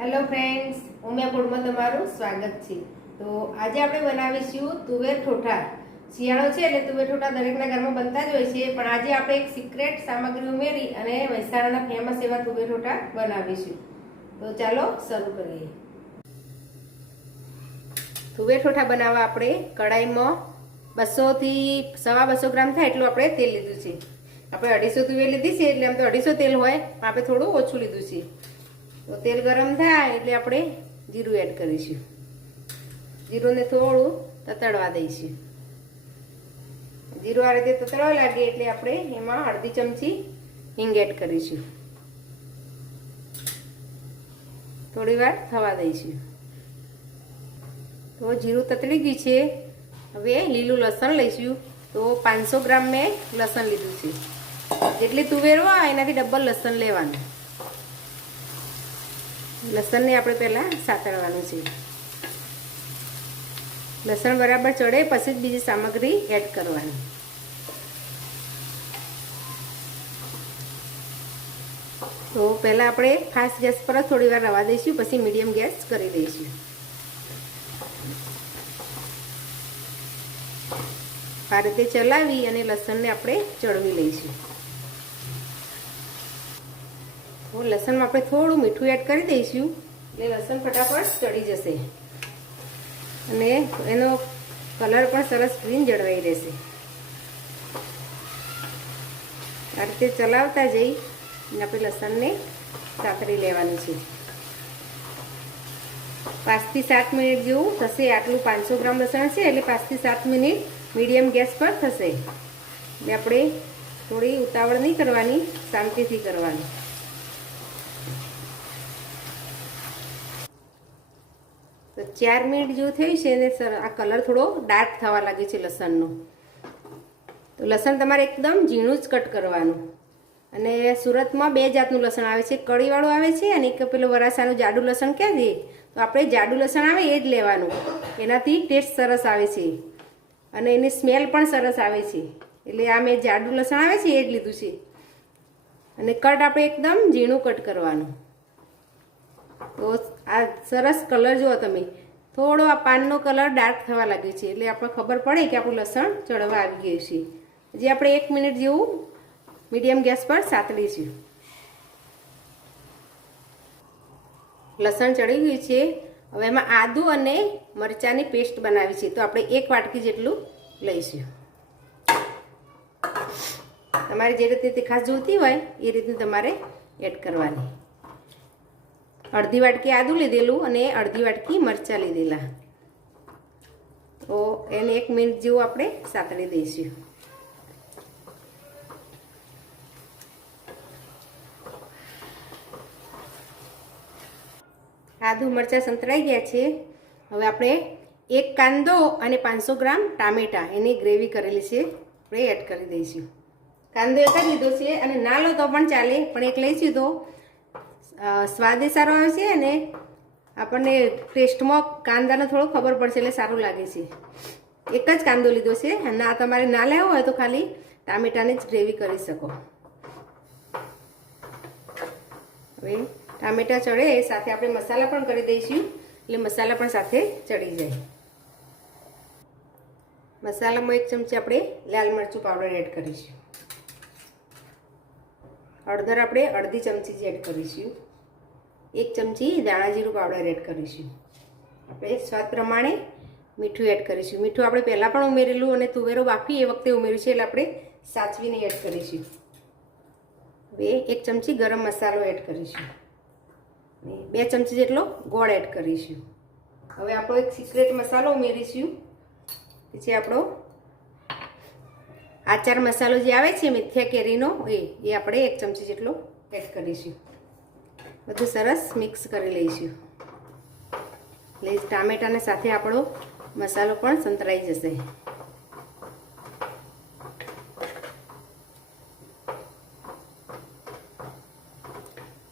Hello friends Umiya ફૂડમાં તમારું સ્વાગત છે. તો આજે આપણે બનાવીશું તુવેર ઠોઠા. શિયાળો છે એટલે તુવેર ઠોઠા દરેકના ઘરમાં બનતા જ હોય છે, પણ આજે આપણે એક સિક્રેટ સામગ્રી ઉમેરી અને મહેસાણાના ફેમસ એવા તુવેર ઠોઠા બનાવીશું. તો ચાલો શરૂ કરીએ. તુવેર ઠોઠા બનાવવા આપણે કડાઈમાં બસોથી સવા બસો ગ્રામ થાય એટલું આપણે તેલ લીધું છે. આપણે અઢીસો તુવેર લીધી છે એટલે આમ તો અઢીસો તેલ હોય, પણ આપણે થોડું ઓછું લીધું છે. તો તેલ ગરમ થાય એટલે આપણે જીરું એડ કરીશું. જીરુંને થોડું તતડવા દઈશું. જીરું આ રીતે તતડવા લાગે એટલે આપણે એમાં અડધી ચમચી હિંગ એડ કરીશું. થોડી વાર થવા દઈશું. તો જીરું તતડી ગયું છે. હવે લીલું લસણ લઈશું. તો પાંચસો ગ્રામ મેં લસણ લીધું છે. જેટલી તુવેર હોય એનાથી ડબલ લસણ લેવાનું. લસણને આપણે પહેલાં સાતળવાનું છે. લસણ બરાબર ચડે, પછી જ બીજી સામગ્રી એડ કરવાની. તો પહેલાં આપણે ફાસ્ટ ગેસ પર થોડી વાર રવા દઈશું, પછી મીડિયમ ગેસ કરી દઈશું. આ રીતે ચલાવી અને લસણને આપણે ચડવી લઈશું. તો લસણમાં આપણે થોડું મીઠું એડ કરી દઈશું એટલે લસણ ફટાફટ ચડી જશે. અને એનો કલર પણ સરસ ગ્રીન જળવાઈ રહેશે. આ રીતે ચલાવતા જઈ અને આપણે લસણને સાતરી લેવાનું છે. પાંચથી સાત મિનિટ જેવું થશે. આટલું પાંચસો ગ્રામ લસણ છે એટલે પાંચથી સાત મિનિટ મીડિયમ ગેસ પર થશે. એટલે આપણે થોડી ઉતાવળ નહીં કરવાની, શાંતિથી કરવાની. તો ચાર મિનિટ જેવું થયું છે ને આ કલર થોડો ડાર્ક થવા લાગે છે લસણનો. તો લસણ તમારે એકદમ ઝીણું જ કટ કરવાનું. અને સુરતમાં બે જાતનું લસણ આવે છે. કળીવાળું આવે છે અને એક પેલું વરાસાનું જાડું લસણ ક્યાં દે તો આપણે જાડું લસણ આવે એ જ લેવાનું. એનાથી ટેસ્ટ સરસ આવે છે. અને એની સ્મેલ પણ સરસ આવે છે. એટલે આ મેં જાડું લસણ આવે છે એ જ લીધું છે. અને કટ આપણે એકદમ ઝીણું કટ કરવાનું. તો આ સરસ કલર જુઓ તમે. થોડો આ પાનનો કલર ડાર્ક થવા લાગ્યો છે એટલે આપણે ખબર પડે કે આપણું લસણ ચડવા આવી ગયું છે. જે આપણે એક મિનિટ જેવું મીડિયમ ગેસ પર સાતડીશું લસણ ચડી ગયું છે. હવે એમાં આદું અને મરચાંની પેસ્ટ બનાવી છે. તો આપણે એક વાટકી જેટલું લઈશું. તમારે જે રીતે તીખાશ જોઈતી હોય એ રીતની તમારે એડ કરવાની. અડધી વાટકી આદું લીધેલું અને અડધી વાટકી મરચાં લીધેલા. તો એને એક મિનિટ જેવું આપણે સાતળી દઈશું. આદુ મરચાં સંતળાઈ ગયા છે. હવે આપણે એક કાંદો અને પાંચસો ગ્રામ ટામેટા એની ગ્રેવી કરેલી છે. આપણે એડ કરી દઈશું. કાંદો એક જ લીધો છે અને ના લો તો પણ ચાલે, પણ એક લઈશું તો. સ્વાદે સારો આવે છે અને આપણને ટેસ્ટમાં કાંદાનો થોડો ખબર પડશે એટલે સારું લાગે છે. એક જ કાંદો લીધો છે આ તમારે ના લેવો હોય તો ખાલી ટામેટાની જ ગ્રેવી કરી શકો. હવે ટામેટા ચડે સાથે આપણે મસાલા પણ કરી દઈશું એટલે મસાલા પણ સાથે ચડી જાય. મસાલામાં એક ચમચી આપણે લાલ મરચું પાવડર એડ કરીશું. અડધર આપણે અડધી ચમચી જ એડ કરીશું. એક ચમચી દાણા જીરું પાવડર એડ કરીશું. આપણે સ્વાદ પ્રમાણે મીઠું એડ કરીશું. મીઠું આપણે પહેલાં પણ ઉમેરેલું અને તુવેરો બાફી એ વખતે ઉમેર્યું છે એટલે આપણે સાચવીને એડ કરીશું. હવે એક ચમચી ગરમ મસાલો એડ કરીશું. બે ચમચી જેટલો ગોળ એડ કરીશું. હવે આપણો એક સિક્રેટ મસાલો ઉમેરીશું. પછી આપણો આચાર મસાલો જે આવે છે મિથ્યા કેરીનો એ એ આપણે એક ચમચી જેટલો એડ કરીશું. બધું સરસ મિક્સ કરી લઈશું. એટલે ટામેટાને સાથે આપણો મસાલો પણ સંતરાઈ જશે.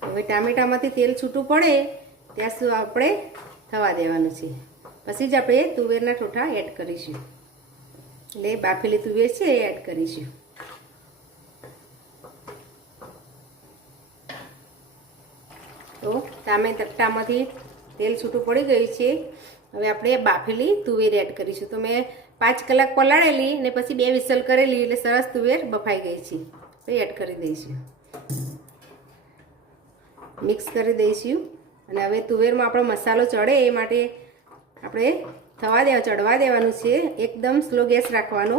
હવે ટામેટામાંથી તેલ છૂટું પડે ત્યાં સુધી આપણે થવા દેવાનું છે. પછી જ આપણે તુવેરના ઠોઠા એડ કરીશું. એટલે બાફેલી તુવેર છે એ એડ કરીશું. તો સામે તકટામાંથી તેલ છૂટું પડી ગયું છે. હવે આપણે બાફેલી તુવેર એડ કરીશું. તો મેં પાંચ કલાક પલાળેલી અને પછી બે વિસલ કરેલી એટલે સરસ તુવેર બફાઈ ગઈ છે. તો એડ કરી દઈશું. મિક્સ કરી દઈશું. અને હવે તુવેરમાં આપણો મસાલો ચડે એ માટે આપણે થવા દેવા, ચડવા દેવાનું છે. એકદમ સ્લો ગેસ રાખવાનો.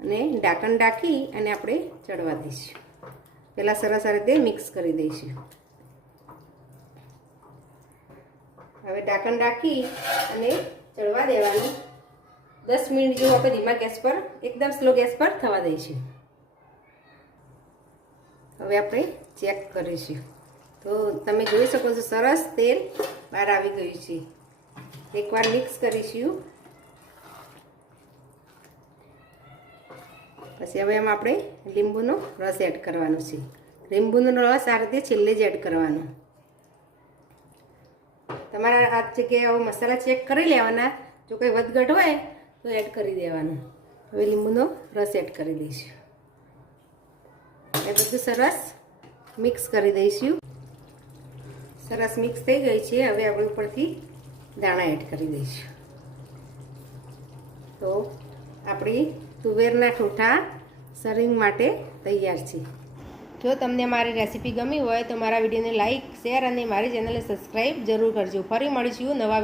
અને ઢાંકણ ઢાંકી અને આપણે ચડવા દઈશું. પહેલાં સરસ રીતે મિક્સ કરી દઈશું. હવે ઢાંકણ રાખી અને ચડવા દેવાનું. દસ મિનિટ જેવું આપણે ધીમા ગેસ પર, એકદમ સ્લો ગેસ પર થવા દઈશું. હવે આપણે ચેક કરીશું. તો તમે જોઈ શકો છો સરસ તેલ બહાર આવી ગયું છે. એકવાર મિક્સ કરીશું. પછી હવે એમાં આપણે લીંબુનો રસ એડ કરવાનો છે. લીંબુનો રસ આ રીતે છેલ્લે જ એડ કરવાનો. તમારા આ જગ્યાએ હવે મસાલા ચેક કરી લેવાના. જો કંઈ વધઘટ હોય, તો એડ કરી દેવાનું. હવે લીંબુનો રસ એડ કરી દઈશું. એ બધું સરસ મિક્સ કરી દઈશું. સરસ મિક્સ થઈ ગઈ છે. હવે આપણે ઉપરથી દાણા એડ કરી દઈશું. તો આપણી તુવેરના ઠૂઠા સર્વિંગ માટે તૈયાર છે. જો તમને મારી રેસીપી ગમી હોય તો મારા વિડીયોને લાઇક શેર અને મારી ચેનલને સબસ્ક્રાઈબ જરૂર કરજો. ફરી મળીશું નવા